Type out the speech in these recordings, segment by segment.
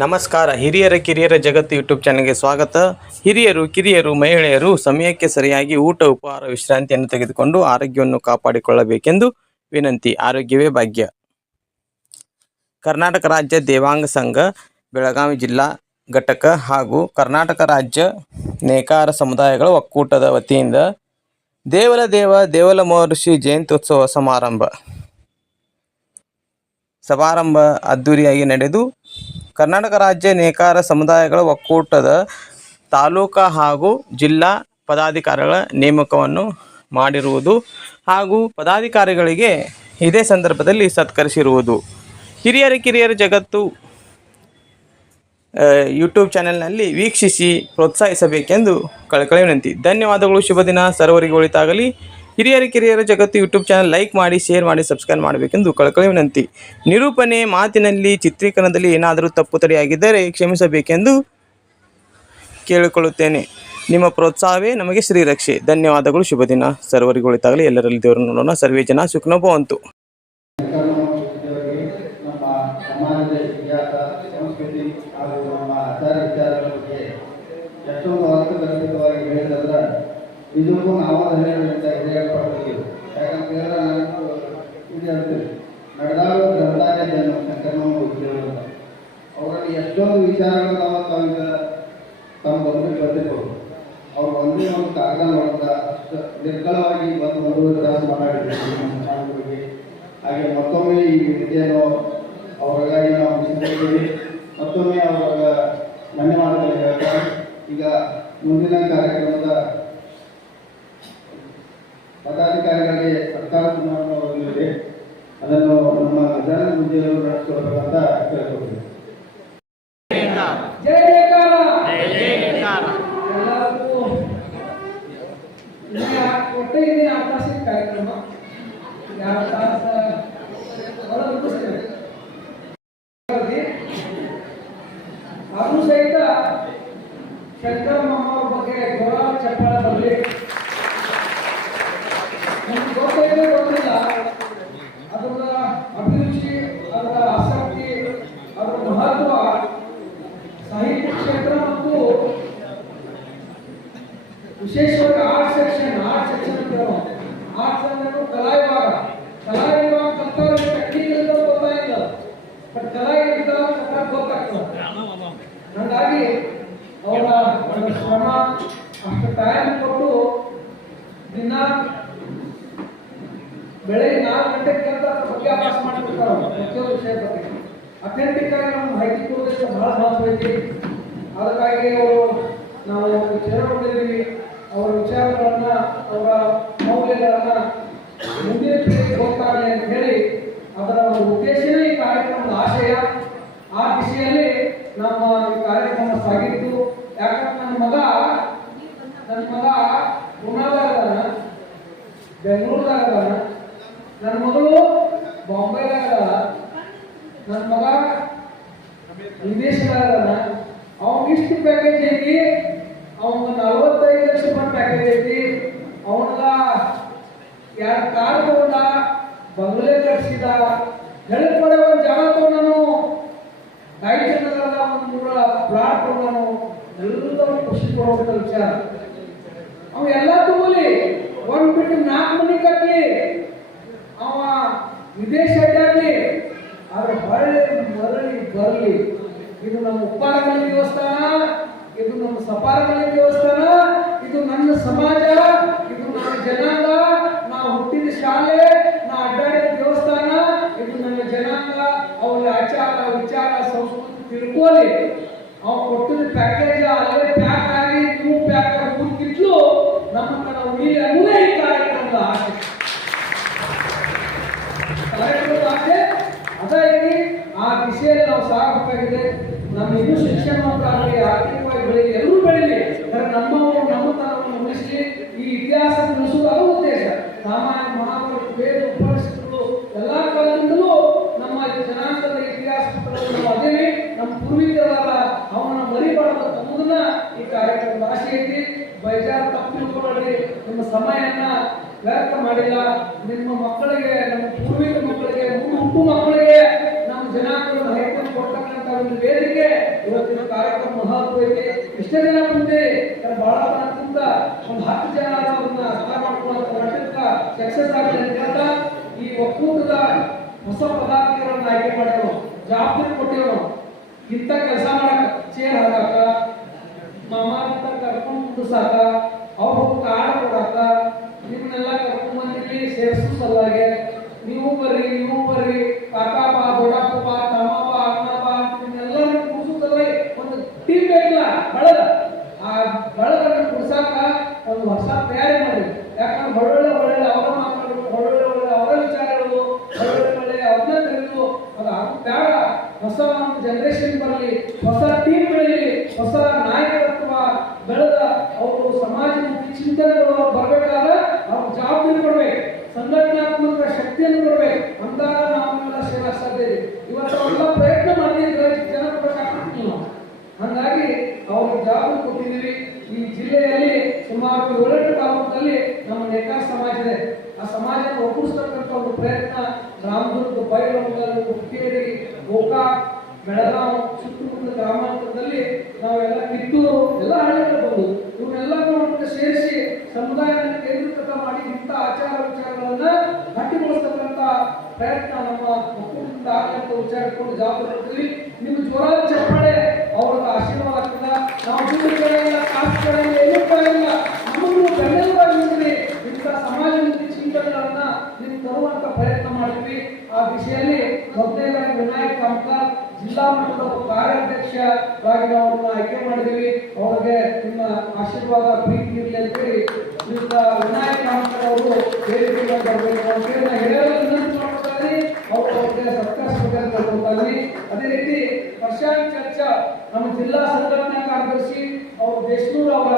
ನಮಸ್ಕಾರ. ಹಿರಿಯರ, ಕಿರಿಯರ, ಜಗತ್ತು ಯೂಟ್ಯೂಬ್ ಚಾನಲ್ಗೆ ಸ್ವಾಗತ. ಹಿರಿಯರು, ಕಿರಿಯರು, ಮಹಿಳೆಯರು ಸಮಯಕ್ಕೆ ಸರಿಯಾಗಿ ಊಟ, ಉಪಹಾರ, ವಿಶ್ರಾಂತಿಯನ್ನು ತೆಗೆದುಕೊಂಡು ಆರೋಗ್ಯವನ್ನು ಕಾಪಾಡಿಕೊಳ್ಳಬೇಕೆಂದು ವಿನಂತಿ. ಆರೋಗ್ಯವೇ ಭಾಗ್ಯ. ಕರ್ನಾಟಕ ರಾಜ್ಯ ದೇವಾಂಗ ಸಂಘ, ಬೆಳಗಾವಿ ಜಿಲ್ಲಾ ಘಟಕ ಹಾಗೂ ಕರ್ನಾಟಕ ರಾಜ್ಯ ನೇಕಾರ ಸಮುದಾಯಗಳ ಒಕ್ಕೂಟದ ವತಿಯಿಂದ ದೇವಲ ದೇವ ದೇವಲ ಮಹರ್ಷಿ ಜಯಂತ್ಯುತ್ಸವ ಸಮಾರಂಭ. ಸಮಾರಂಭ ಅದ್ದೂರಿಯಾಗಿ ನಡೆದು ಕರ್ನಾಟಕ ರಾಜ್ಯ ನೇಕಾರ ಸಮುದಾಯಗಳ ಒಕ್ಕೂಟದ ತಾಲೂಕಾ ಹಾಗೂ ಜಿಲ್ಲಾ ಪದಾಧಿಕಾರಿಗಳ ನೇಮಕವನ್ನು ಮಾಡಿರುವುದು ಹಾಗೂ ಪದಾಧಿಕಾರಿಗಳಿಗೆ ಇದೇ ಸಂದರ್ಭದಲ್ಲಿ ಸತ್ಕರಿಸಿರುವುದು. ಹಿರಿಯರ ಕಿರಿಯರ ಜಗತ್ತು ಯೂಟ್ಯೂಬ್ ಚಾನೆಲ್ನಲ್ಲಿ ವೀಕ್ಷಿಸಿ ಪ್ರೋತ್ಸಾಹಿಸಬೇಕೆಂದು ಕಳಕಳಿ ವಿನಂತಿ. ಧನ್ಯವಾದಗಳು. ಶುಭ ದಿನ. ಸರ್ವರಿಗೆ ಒಳಿತಾಗಲಿ. ಹಿರಿಯರ, ಕಿರಿಯರ ಜಗತ್ತು ಯೂಟ್ಯೂಬ್ ಚಾನಲ್ ಲೈಕ್ ಮಾಡಿ ಶೇರ್ ಮಾಡಿ ಸಬ್ಸ್ಕ್ರೈಬ್ ಮಾಡಬೇಕೆಂದು ಕಳಕಳಿ ವಿನಂತಿ. ನಿರೂಪಣೆ ಮಾತಿನಲ್ಲಿ, ಚಿತ್ರೀಕರಣದಲ್ಲಿ ಏನಾದರೂ ತಪ್ಪು ತಡೆಯಾಗಿದ್ದರೆ ಕ್ಷಮಿಸಬೇಕೆಂದು ಕೇಳಿಕೊಳ್ಳುತ್ತೇನೆ. ನಿಮ್ಮ ಪ್ರೋತ್ಸಾಹವೇ ನಮಗೆ ಶ್ರೀರಕ್ಷೆ ಧನ್ಯವಾದಗಳು. ಶುಭ ದಿನ ಸರ್ವರಿಗೆ ಒಳಿತಾಗಲಿ. ಎಲ್ಲರಲ್ಲಿ ದೇವರು ನೋಡೋಣ. ಸರ್ವೇ ಜನ ಸುಖನೋ ಭವಂತು ದೇವರಿಗೆ ನಮ್ಮ ಸಮಾಜದ ಇತಿಹಾಸ ಸಂಸ್ಕೃತಿ ಹಾಗೂ ನಮ್ಮ ಆಚಾರ ವಿಚಾರಗಳ ಬಗ್ಗೆ ಎಷ್ಟೊಂದು ಅರ್ಥಗರ್ಭಿತವಾಗಿ ಹೇಳಿದ್ರೆ ಇದಕ್ಕೂ ನಾವು ಹರಿಯರಿಂದ ಹಿರಿಯಪಡ್ತೀವಿ ಯಾಕಂತಂದ್ರೆ ನಾನು ಇದು ಹೇಳ್ತೀವಿ ನಡೆದಾಡುವ ಗ್ರಂಥಾಲಯ ಜನ ಶಂಕರಮ್ಮ ಉದ್ಯೋಗ ಅವರಲ್ಲಿ ಎಷ್ಟೊಂದು ವಿಚಾರಗಳು ನಾವು ತಾವೀಗ ತಮ್ಮ ಬಂದು ಬರ್ತಿರ್ಬೋದು. ಅವ್ರು ಒಂದೇ ಒಂದು ಕಾಗದ ಮಾಡಿದ ಅಷ್ಟು ನಿರ್ಮಲವಾಗಿ ಬಂದು ಒಂದೂವರೆ ತಾಸು ಸಮಾಜದ ಹಾಗೆ ಮತ್ತೊಮ್ಮೆ ಈ ವಿದ್ಯೆಯನ್ನು ಅವರಿಗಾಗಿ ನಾವು ಮೆಚ್ಚಿಕೊಳ್ತೀವಿ ಮತ್ತೊಮ್ಮೆ ಅವರ ಧನ್ಯವಾದಗಳು ಹೇಳ್ತಾ ಈಗ ಮುಂದಿನ ಕಾರ್ಯಕ್ರಮದ ಪದಾಧಿಕಾರಿಗಳಿಗೆ ಸರ್ಕಾರ ಚುನಾವಣೆ ಅದನ್ನು ನಮ್ಮ ಜನ ಗುಂಜಿಯವರು ನಡೆಸಿಕೊಳ್ಬೇಕಂತ ಕೇಳ್ಕೊಳ್ತೀವಿ ಬಹಳ ಮಹತ್ವ ಐತಿ ಅದಕ್ಕಾಗಿ ಅವರು ನಾವು ಸೇರ್ಕೊಂಡಿದ್ದೀವಿ ಅವರ ವಿಚಾರಗಳನ್ನ, ಅವರ ಮೌಲ್ಯಗಳನ್ನ ಮುಂದಿನ ಪೀಳಿಗೆ ಹೋಗ್ತಾರೆ ಅಂತ ಹೇಳಿ ಅದರ ಒಂದು ಉದ್ದೇಶವೇ ಈ ಕಾರ್ಯಕ್ರಮದ ಆಶಯ. ಆ ದಿಶೆಯಲ್ಲಿ ನಮ್ಮ ಈ ಕಾರ್ಯಕ್ರಮ ಸಾಗಿತ್ತು. ಯಾಕಂದ್ರೆ ನನ್ನ ಮಗ ನನ್ನ ಮಗ ಪುನಾದಾಗ ಬೆಂಗಳೂರದಾಗದಾನ ನನ್ನ ಮಗಳು ಬಾಂಬೆದಾಗ ಅದಾಳ ನನ್ನ ಮಗ ವಿದೇಶದಾಗ ಅವನ್ ಇಷ್ಟು ಪ್ಯಾಕೇಜ್ ಐತಿ ಅವ್ನ ನಲವತ್ತೈದು ಲಕ್ಷ ರೂಪಾಯಿ ಪ್ಯಾಕೇಜ್ ಐತಿ ಅವನ ಯಾರು ಕಾರ್ ತಗೊಂಡ, ಬಂಗ್ಲೆ ಕಟ್ಸಿದ ಹೆಳಕ್ ಪಡೆ ಒಂದು ಜಾಗ ತಗೊಂಡನು ಗಾಯಚಂದ್ರದ ಒಂದು ಮೂರ ಪ್ಲಾಟ್ ತಗೊಂಡನು, ಎಲ್ಲರೂ ಖುಷಿ ಕೊಡೋದ ವಿಚಾರ. ಇದು ನಮ್ಮ ಉಪ್ಪಾರಮಣಿ ದೇವಸ್ಥಾನ ಇದು ನಮ್ಮ ಸಪಾರಮಣಿ ದೇವಸ್ಥಾನ ಇದು ನನ್ನ ಸಮಾಜ, ಇದು ನನ್ನ ಜನಾಂಗ, ನಾವು ಹುಟ್ಟಿದ ಶಾಲೆ ನಾ ಅಡ್ಡಾಡಿದ ದೇವಸ್ಥಾನ, ಇದು ನನ್ನ ಜನಾಂಗ, ಅವರ ಆಚಾರ, ವಿಚಾರ, ಸಂಸ್ಕೃತಿ ತಿಳ್ಕೊಳ್ಳಿ. ಅವ ಕೊಟ್ಟಿದ ಪ್ಯಾಕೇಜ್ ಅಲ್ಲೇ ಪ್ಯಾಕ್ ಆಗಿ ನೀವು ಪ್ಯಾಕ್ ಆಗಿ ನಮ್ಮ ಕಡೆ ಉಳಿಲಿ ಅನ್ನೇ ಈ ಕಾರ್ಯಕ್ರಮದ ಆಸೆ. ಕಾರ್ಯಕ್ರಮದ ಆಸೆ ಆ ದಿಶೆಯಲ್ಲಿ ನಾವು ಸಾಗಬೇಕಾಗಿದೆ. ನಮ್ಮ ಇನ್ನೂ ಶಿಕ್ಷಣ ಆಗಲಿ ಆರ್ಥಿಕವಾಗಿ ಬೆಳೀಲಿ ಎಲ್ಲರೂ ಬೆಳೀಲಿ ಆದರೆ ನಮ್ಮ ನಮ್ಮತನವನ್ನು ಉಳಿಸಿ ಈ ಇತಿಹಾಸ ತಿಳಿಸುವುದು ಉದ್ದೇಶ. ಸಾಮಾನ್ಯ ಮಹಾಪುರುಷ ವೇದ ಉಪನಿಷತ್ತುಗಳು ಎಲ್ಲಾ ಕಾಲದಿಂದಲೂ ನಮ್ಮ ಜನಾಂಗದ ಇತಿಹಾಸ ನಾವು ನಮ್ಮ ಪೂರ್ವಿಕರಾದ ಅವನ ಮರಿಬಾರದು ಅನ್ನೋದನ್ನ ಈ ಕಾರ್ಯಕ್ರಮದ ಆಸೆ ಐತಿ ಬೈಜಾರ್ ತಪ್ಪು ನಿಮ್ಮ ಸಮಯನ ವ್ಯರ್ಥ ಮಾಡಿಲ್ಲ. ನಿಮ್ಮ ಮಕ್ಕಳಿಗೆ, ನಮ್ಮ ಪೂರ್ವಿಕ ಮಕ್ಕಳಿಗೆ ಹುಟ್ಟು ಮಕ್ಕಳಿಗೆ ನಮ್ಮ ಜನಾಂಗದ ರೈತರು ಕೊಡ್ತಕ್ಕಂಥ ಒಂದು ವೇದಿಕೆ ಇವತ್ತಿನ ಕಾರ್ಯಕ್ರಮ ಮಹತ್ವ ಐತಿ ಎಷ್ಟೇ ಜನ ಮುಂದೆ ಬಹಳ ಕುಂತ ಒಂದು ಹತ್ತು ಜನ ಅವ್ರನ್ನ ಅರ್ಥ ಸಕ್ಸಸ್ ಆಗಿದೆ ಅಂತ ಈ ಒಕ್ಕೂಟದ ಹೊಸ ಪದಾಧಿಕಾರಿಗಳನ್ನ ಆಯ್ಕೆ ಮಾಡ್ಯಾವ ಜವಾಬ್ದಾರಿ ಕೊಟ್ಟಿರೋ ಇಂಥ ಕೆಲಸ ಮಾಡಕ್ ಚೇರ್ ಹಾಕಾಕ ಮಾಮ ಅಂತ ಕರ್ಕೊಂಡು ಕುಂಡ್ಸಾಕ ಅವ್ರು ಕಾರ್ಡ್ ಕೊಡಾಕ ನಿಮ್ಮನ್ನೆಲ್ಲ ಕರ್ಕೊಂಡು ಬಂದಿಲ್ಲಿ ಸೇರಿಸೋ ಸಲ್ಲಾಗೆ ನೀವು ಬರ್ರಿ ನೀವು ಬರ್ರಿ. ಕಾಕಾಪಾ ದೊಡ್ಡಪ್ಪ, ತಮ್ಮ ಬಳಗ. ಆ ಬಳಗನ್ನು ಕುಡ್ಸಾಕ ಒಂದು ಹೊಸ ತಯಾರಿ ಮಾಡಿ ಯಾಕಂದ್ರೆ ಒಳ್ಳೊಳ್ಳೆ ಗಟ್ಟಿಗೊಳಿಸ್ತಕ್ಕಂಥ ಪ್ರಯತ್ನ ನಮ್ಮ ಒಕ್ಕೂಟದಿಂದ ಆಗಂತ ವಿಚಾರಕೊಂಡು ಜವಾಬ್ದಾರಿ ಪ್ರಶಾಂತ್ ಚರ್ಚಾ ನಮ್ಮ ಜಿಲ್ಲಾ ಸಂಘಟನಾ ಕಾರ್ಯದರ್ಶಿ ಅವರು ದೇಶನೂರ್ ಅವರ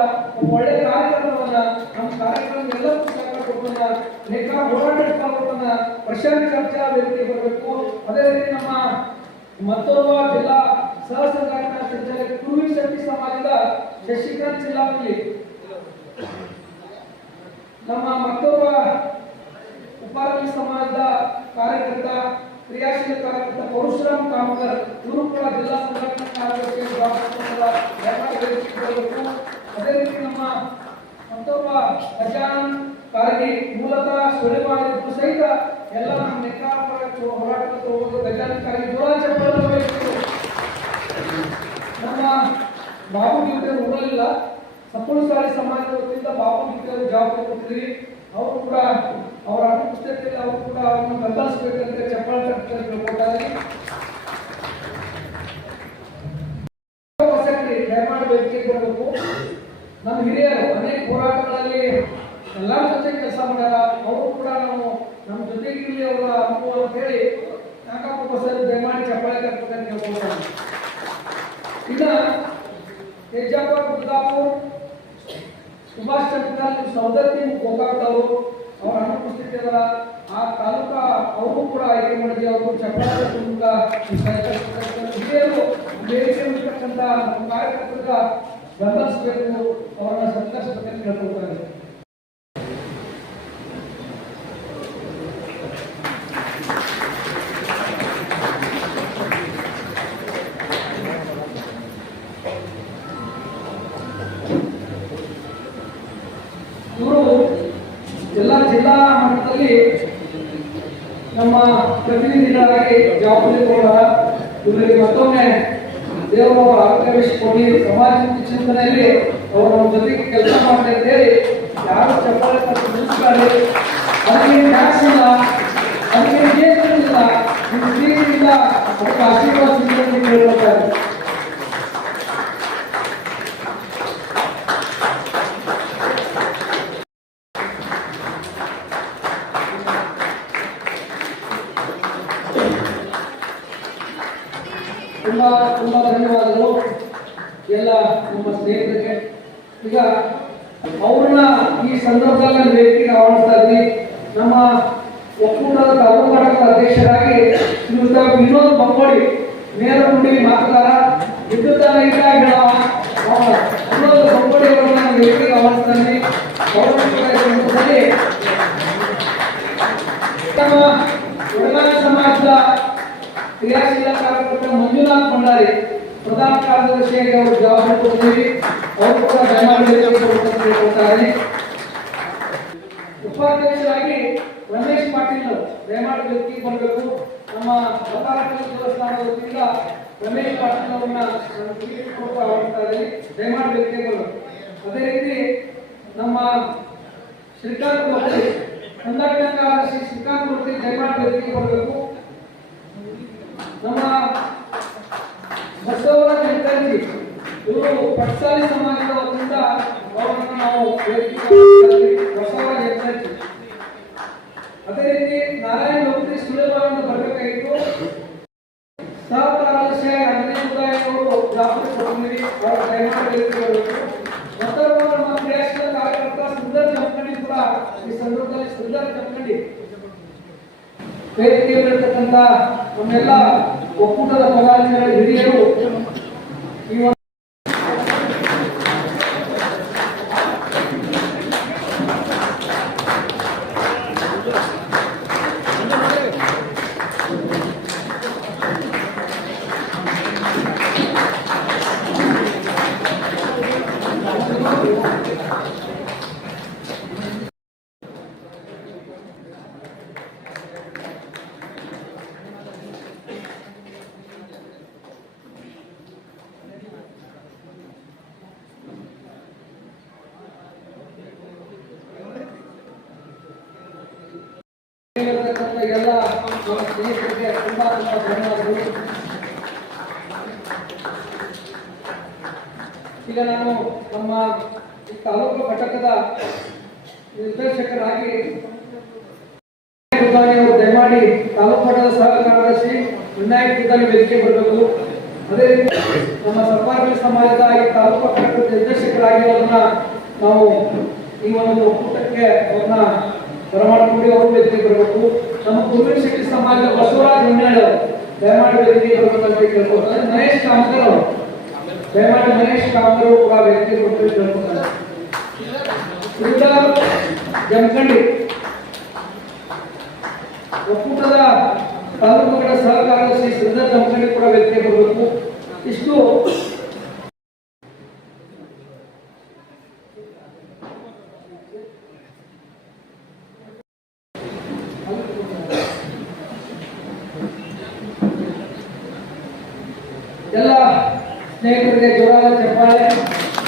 ಒಳ್ಳೆ ಕಾರ್ಯಕ್ರಮವನ್ನ, ನಮ್ಮ ಕಾರ್ಯಕ್ರಮಕ್ಕೆಲ್ಲಕ್ಕೂ ಸಹಕಾರ ಕೊಟ್ಟನ್ನ ನೇಕಾರ ಹೋರಾಟಕ್ಕೆ ಪಾಲ್ಗೊಂಡನ್ನ ಪ್ರಶಾಂತ್ ಚರ್ಚಾ ವೇದಿಕೆ ಬರಬೇಕು ಅದೇ ರೀತಿ ನಮ್ಮ ಮತ್ತೊಬ್ಬ ಜಿಲ್ಲಾ ಸಹ ಸಂಘಟನಾ ಸಂಚಾಲಕ ಕುರುವಿ ಶಕ್ತಿ ಸಮಾಜದ ಶಶಿಕಾಂತ್ ಜಿಲ್ಲಾಪಲ್ಲಿ ನಮ್ಮ ಮತ್ತೊಬ್ಬ ಉಪಾರವಿ ಸಮಾಜದ ಕಾರ್ಯಕರ್ತ, ಕ್ರಿಯಾಶೀಲ ಕಾರ್ಯಕರ್ತ ಪರಶುರಾಮ್ ಕಾಮಕರ್ ಇವರು ಕೂಡ ಜಿಲ್ಲಾ ಸಂಘಟನಾ ಕಾರ್ಯದರ್ಶಿ ವೇದಿಕೆ ಅದೇ ರೀತಿ ನಮ್ಮ ಮತ್ತೊಬ್ಬ ಅಜಾನ್ ಕಾರಗಿ ಮೂಲತಃ ಸುಳಿವಾಗಿದ್ದು ಸಹಿತ ಎಲ್ಲ ನಮ್ಮ ನೇಕಾರ ಹೋರಾಟಕ್ಕೆ ಹೋಗೋದು ಗಜಾನ್ ಕಾರಗಿ ಹೊಡೆಯಬೇಕು. ನಮ್ಮ ಬಾಬು ಗಿರಿಜರು ಊರಲ್ಲಿಲ್ಲ. ಸಾರಿ ಸಮಾಜದ ವತಿಯಿಂದ ಬಾಬು ಗಿರಿಜರು ಜವಾಬ್ದಾರಿ ಕೊಟ್ಟಿದ್ದೀವಿ ಅವರು ಕೂಡ ಅವರ ಅನುಪಸ್ಥಿತಿಯಲ್ಲಿ ಅವರು ಕೂಡ ಅವರನ್ನು ಬೆಂಬಲಿಸಬೇಕಂತ ಚಪ್ಪಳ ತಟ್ಟಲ್ಲಿ ಕೇಳ್ಕೊತಾರೆ ಹೊಸಕ್ರಿ ದಯಮಾಡಿ ವೇದಿಕೆಗೆ ಬರಬೇಕು ನಮ್ಮ ಹಿರಿಯರು ಅನೇಕ ಹೋರಾಟಗಳಲ್ಲಿ ಎಲ್ಲರ ಜೊತೆ ಕೆಲಸ ಮಾಡ್ಯಾರ. ಅವರು ಕೂಡ ನಾವು ನಮ್ಮ ಜೊತೆಗಿರಲಿ ಅವರ ಅನುಭವ ಅಂತ ಹೇಳಿ ಯಾಕಪ್ಪ ಸರ್ ದಯಮಾಡಿ ಚಪ್ಪಾಳೆ ತಟ್ಟಬೇಕಂತ ಕೇಳ್ಕೊಳ್ತಾರೆ ಇನ್ನ ತೇಜಪ್ಪ ಬುದ್ದಾಪುರ್ ಸುಭಾಷ್ ಚಂದ್ರ ಸೌದತ್ತಿ ಗೋಕಾಕ್ದವರು, ಅವರ ಅನುಪಸ್ಥಿತಿ ಅದರ. ಆ ತಾಲೂಕಾ ಅವರು ಕೂಡ ಆಯ್ಕೆ ಮಾಡಿದ್ವಿ ಅವರು ಚಪ್ಪಾಳೆ ಕಾರ್ಯಕ್ರಮಕ್ಕೆ ಹಿರಿಯರು ಬೇರೆ ನಮ್ಮ ಕಾರ್ಯಕರ್ತರಿಗೆ ಬೆಂಬಲಿಸಬೇಕು ಅವರನ್ನ ಸತ್ಕರಿಸಬೇಕಂತ ಕೇಳ್ಕೊಳ್ತಾರೆ ಇವರು ಎಲ್ಲ ಜಿಲ್ಲಾ ಮಟ್ಟದಲ್ಲಿ ನಮ್ಮ ಪ್ರತಿನಿಧಿಗಳಾಗಿ ಜವಾಬ್ದಾರಿ ಕೊಡೋಣ ಇವರಿಗೆ ಮತ್ತೊಮ್ಮೆ ದೇವರ ಆಕಾಶ ಕೊಡಿ ಸಮಾಜಮುಖಿ ಚಿಂತನೆಯಲ್ಲಿ ಅವರು ನಮ್ಮ ಜೊತೆಗೆ ಕೆಲಸ ಮಾಡಿ ಯಾರು ಚಪ್ಪಾಳೆ ತಟ್ಟು ನಿಲ್ಲಿಸ್ತಾರೆ? ಅದಕ್ಕೆ ಟ್ಯಾಕ್ಸ್ ಇಲ್ಲ. ಅದಕ್ಕೆ ಜೇಸ್ ಇಲ್ಲ? ನಿಮ್ಮ ಪ್ರೀತಿಯಿಂದ ಆಶೀರ್ವಾದ ಸಿಗುತ್ತೆ ಅಂತ ಹೇಳ್ತಾರೆ ತುಂಬಾ ತುಂಬಾ ಧನ್ಯವಾದಗಳು. ಎಲ್ಲ ನಮ್ಮ ಸ್ನೇಹಿತರಿಗೆ. ಈಗ ಅವ್ರನ್ನ ಈ ಸಂದರ್ಭದಲ್ಲಿ ನಾನು ವೇದಿಕೆಗೆ ಆಹ್ವಾನಿಸ್ತಾ ಇದ್ದೀನಿ. ನಮ್ಮ ಒಕ್ಕೂಟದ ಕರ್ನಾಟಕ ಅಧ್ಯಕ್ಷರಾಗಿ ಶ್ರೀಯುತ ವಿನೋದ್ ಬಂಗೋಡಿ ನೇರ ನುಡಿ ಮಾತುಗಾರ, ವಿದ್ಯುತ್ ವಿನೋದ್ ಬಂಗೋಡಿ ಅವರನ್ನ ನಾನು ವೇದಿಕೆಗೆ ಆಹ್ವಾನಿಸ್ತಾ ಇದ್ದೀನಿ. ಸಮಾಜದ ಕ್ರಿಯಾಶೀಲ ಕಾರ್ಯಕರ್ತ ಮಂಜುನಾಥ್ ಭಂಡಾರಿ, ಪ್ರಧಾನ ಕಾರ್ಯದರ್ಶಿಯಾಗಿ ಅವರು ಜವಾಬ್ದಾರಿ ಕೊಡ್ತೀವಿ ಅವರು ಕೂಡ ಕೊಡ್ತಾರೆ ಉಪಾಧ್ಯಕ್ಷರಾಗಿ ರಮೇಶ್ ಪಾಟೀಲ್ ದಯಮಾಡಿ ವ್ಯಕ್ತಿ ಬರಬೇಕು. ನಮ್ಮ ಬಕಾರಕಲ್ ದೇವಸ್ಥಾನದ ವತಿಯಿಂದ ರಮೇಶ್ ಪಾಟೀಲ್ ಅವರನ್ನ ಕೊಡ್ತಾ ಆಹ್ವಾನಿಸ್ತಾ ಇದ್ದೀನಿ. ದಯಮಾಡಿ ವ್ಯಕ್ತಿ ಬರಬೇಕು. ಅದೇ ರೀತಿ ನಮ್ಮ ಶ್ರೀಕಾಂತ್ ಮೂರ್ತಿ ಸಂಘಟನಾ ಶ್ರೀ ಶ್ರೀಕಾಂತ್ ಮೂರ್ತಿ ವ್ಯಕ್ತಿ ಬರಬೇಕು. ನಮ್ಮ ಬಸವರ ಹೆಗ್ಗಡ್ತಿ ಇವರು ಪಟ್ಸಾಲಿ ಸಮಾಜದ ವತಿಯಿಂದ ಅವರನ್ನು ನಾವು ಆಹ್ವಾನಿಸ್ತಾ ಬಸವರಾಜ ಅದೇ ರೀತಿ ನಾರಾಯಣ ಭಕ್ತಿ ಸುಳಭವನ್ನು ಬರಬೇಕಾಗಿತ್ತು. ಸಹಕಾರ ಹದಿನೈದು ಸಮುದಾಯದವರು ಜಾಗೃತಿ ಕೊಟ್ಟಿದ್ದೀರಿ. ಅವರ ದಯಮಾಡಿ ಈ ಸಂದರ್ಭದಲ್ಲಿ ಸುಂದರ್ ಜಮಖಂಡಿ ವೇದಿಕೆಯಲ್ಲಿರ್ತಕ್ಕಂಥ ನಮ್ಮೆಲ್ಲ ಒಕ್ಕೂಟದ ಪದಾಧಿಕಾರಿ ಹಿರಿಯರು ಈ ಒಂದು ಇರತಕ್ಕಂಥ ಎಲ್ಲ ಸ್ನೇಹಿತರಿಗೆ ತುಂಬಾ ತುಂಬಾ ಧನ್ಯವಾದಗಳು. ಈಗ ನಾನು ನಮ್ಮ ತಾಲೂಕು ಘಟಕದ ನಿರ್ದೇಶಕರಾಗಿ ದಯಮಾಡಿ ತಾಲೂಕು ಮಟ್ಟದ ಸಹ ಕಾರ್ಯದರ್ಶಿ ವಿನಾಯಕ್ ವೇದಿಕೆ ಬರಬೇಕು. ಅದೇ ರೀತಿ ನಮ್ಮ ಸರ್ಕಾರಿ ಸಮಾಜದ ಈ ತಾಲೂಕು ಘಟಕದ ನಿರ್ದೇಶಕರಾಗಿರೋದನ್ನ ನಾವು ಈ ಒಂದು ಕೂಟಕ್ಕೆ ಅವ್ರನ್ನ ಬರಮಾಡಿಕೊಂಡು ಅವರು ವೇದಿಕೆ ಬರಬೇಕು. ನಮ್ಮ ಕುರುಬಿ ಶೆಟ್ಟಿ ಸಮಾಜದ ಬಸವರಾಜ್ ಹೊನ್ನಾಳ್ ಅವರು ದಯಮಾಡಿ ವೇದಿಕೆ ಬರಬೇಕು ಮಹೇಶ್ ಅವರು. ದಯಮಾಡಿ ಮಹೇಶ್ ಅವರು ಕೂಡ ವ್ಯಕ್ತಿ ಕೊಟ್ಟು ಕೇಳ್ಕೊತಾರೆ ಜಮಖಂಡಿ, ಒಕ್ಕೂಟದ ತಾಲೂಕುಗಳ ಸಹಕಾರ ಶ್ರೀ ಸಿದ್ಧ ಜಮಖಂಡಿ ಕೂಡ ವ್ಯಕ್ತಿ ಬರಬೇಕು. ಇಷ್ಟು ಎಲ್ಲ ಸ್ನೇಹಿತರಿಗೆ ಜೋರಾದ ಚಪ್ಪಾಳೆ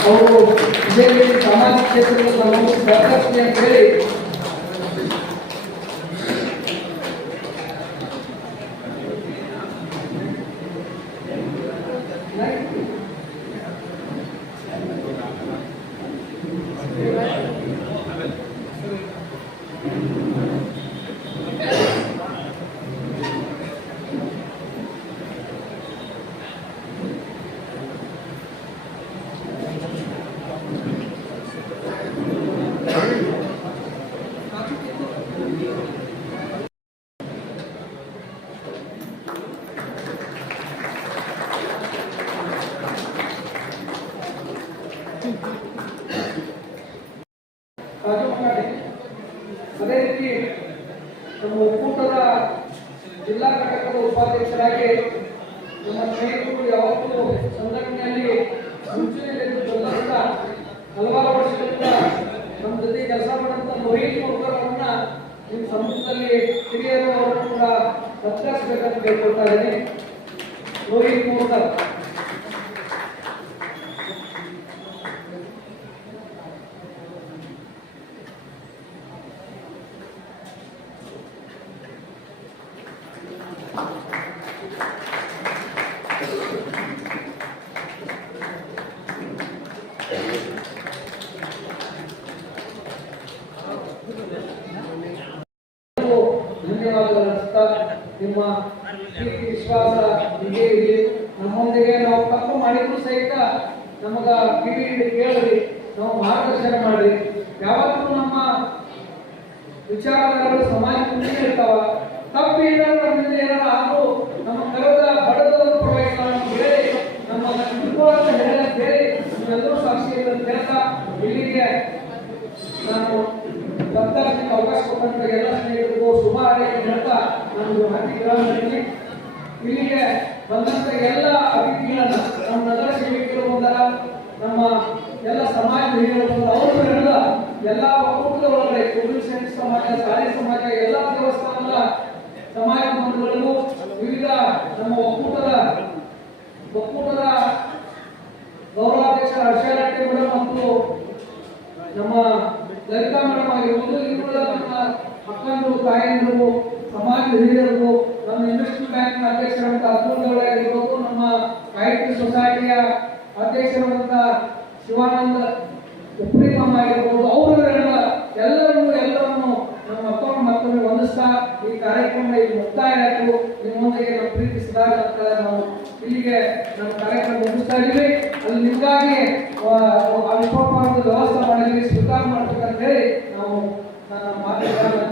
ಅವರು ಇದೇ ರೀತಿ ಸಾಮಾಜಿಕ ಕ್ಷೇತ್ರದಲ್ಲಿ ನಾವು ಸಹಕರಿಸಲಿ ಅಂತ ಹೇಳಿ ರಾಜು ಮಗಾಡಿ. ಅದೇ ರೀತಿ ನಮ್ಮ ಒಕ್ಕೂಟದ ಜಿಲ್ಲಾ ಘಟಕದ ಉಪಾಧ್ಯಕ್ಷರಾಗಿ ನಮ್ಮ ಸ್ನೇಹಿತರು ಯಾವತ್ತೂ ಸಂಘಟನೆಯಲ್ಲಿ ಮುಂಚೂಣಿಯಲ್ಲಿ ಬಂದಂತ ಹಲವಾರು ವರ್ಷಗಳಿಂದ ನಮ್ಮ ಜೊತೆ ಕೆಲಸ ಮಾಡಿದಂತ ಮೋಹಿತ್ ಮೋರ್ಕರ್ ನಿಮ್ಮ ಸಮ್ಮುಖದಲ್ಲಿ ಹಿರಿಯರು ಅವರನ್ನು ಕೂಡ ಸತ್ಕರಿಸಬೇಕಂತ ಕೇಳ್ಕೊಳ್ತಾ ಇದ್ದೀನಿ. ರೋಹಿತ್ ಮೋರ್ಕರ್ ಧನ್ಯವಾದಗಳು ಅರ್ಪಿಸ್ತಾ ನಿಮ್ಮ ಪ್ರೀತಿ ವಿಶ್ವಾಸ ಇರಲಿ ನಮ್ಮೊಂದಿಗೆ ನಾವು ತಪ್ಪು ಮಾಡಿದ್ರು ಸಹಿತ ನಮಗ ಕಿವಿ ಹಿಡಿ ಕೇಳ್ರಿ ನಾವು ಮಾರ್ಗದರ್ಶನ ಮಾಡ್ರಿ ಯಾವತ್ತೂ ನಮ್ಮ ವಿಚಾರಗಳು ಸಮಾಜ ಮುಂದೆ ಇರ್ತಾವ. ತಪ್ಪು ಏನಾದ್ರು ನಮ್ಮಿಂದ ಏನಾರ ಆದ್ರೂ ನಮ್ಮ ಕರೆದ ಬಡದ ಹೇಳಿ ನಮ್ಮ ಕುಟುಂಬವನ್ನು ಹೇಳಿ ಎಲ್ಲರೂ ಸಾಕ್ಷಿ ಅಂತ ಹೇಳ್ತಾ ಇಲ್ಲಿಗೆ ನಾನು ಭಕ್ತಾರ್ಜಿಗೆ ಅವಕಾಶ ಕೊಟ್ಟಂತ ಎಲ್ಲ ಸ್ನೇಹಿತರಿಗೂ ಶುಭ ಹಾರೈಕೆ ಹೇಳ್ತಾ ನಾನು ಮಾಹಿತಿ ಇಲ್ಲಿಗೆ ಬಂದಂತ ಎಲ್ಲ ಅತಿಥಿಗಳನ್ನ ನಮ್ಮ ನಗರ ಸೇವಕರು ಬಂದಾರ, ನಮ್ಮ ಎಲ್ಲ ಸಮಾಜ ಅವರು ಎಲ್ಲ ಒಕ್ಕೂಟದ ಒಳಗಡೆ ಸೈನಿಕ ಸಮಾಜ ಸಾರಿ ಸಮಾಜ, ಎಲ್ಲ ದೇವಸ್ಥಾನದ ಸಮಾಜ ಬಂಧುಗಳನ್ನು ವಿವಿಧ ನಮ್ಮ ಒಕ್ಕೂಟದ ಒಕ್ಕೂಟದ ಗೌರವಾಧ್ಯಕ್ಷ ಹರ್ಷ ಮೇಡಮ್ ಮತ್ತು ನಮ್ಮ ಲಲಿತಾ ಮೇಡಮ್ ಆಗಿರ್ಬೋದು ಇವುಗಳ ನಮ್ಮ ಮಕ್ಕಳು ತಾಯಂದರು, ಸಮಾಜ ಹಿರಿಯರು, ನಮ್ಮ ಇನ್ವೆಸ್ಟ್ಮೆಂಟ್ ಬ್ಯಾಂಕ್ ಅಧ್ಯಕ್ಷರಂತ ಅಬ್ದುಲ್ ಗೌಡ ಆಗಿರ್ಬೋದು ನಮ್ಮ ಐಟಿ ಸೊಸೈಟಿಯ ಅಧ್ಯಕ್ಷರಾದಂಥ ಶಿವಾನಂದ ಉಪ್ರೀತಮ್ಮ ಮಾಮ ಆಗಿರ್ಬೋದು. ಅವರುಗಳನ್ನ ಎಲ್ಲರನ್ನು ಎಲ್ಲರನ್ನು ನಮ್ಮ ಮಕ್ಕಳು ಮತ್ತೊಮ್ಮೆ ವಂದಿಸ್ತಾ ಈ ಕಾರ್ಯಕ್ರಮ ಇಲ್ಲಿ ಮುಕ್ತಾಯ ಆಯಿತು. ನಿಮ್ಮೊಂದಿಗೆ ನಾವು ಪ್ರೀತಿಸಿದಾಗ ಅಂತ ನಾವು ಇಲ್ಲಿಗೆ ನಮ್ಮ ಕಾರ್ಯಕ್ರಮ ಮುಗಿಸ್ತಾ ಇದ್ದೀವಿ. ಅಲ್ಲಿ ನಿಮಗಾಗಿ ವಿಶ್ವಪಾರದ ವ್ಯವಸ್ಥೆ ಮಾಡಿದ್ವಿ ಸ್ವೀಕಾರ ಮಾಡ್ಬೇಕಂತ ಹೇಳಿ ನಾವು ನನ್ನ ಮಾತುಗಳನ್ನು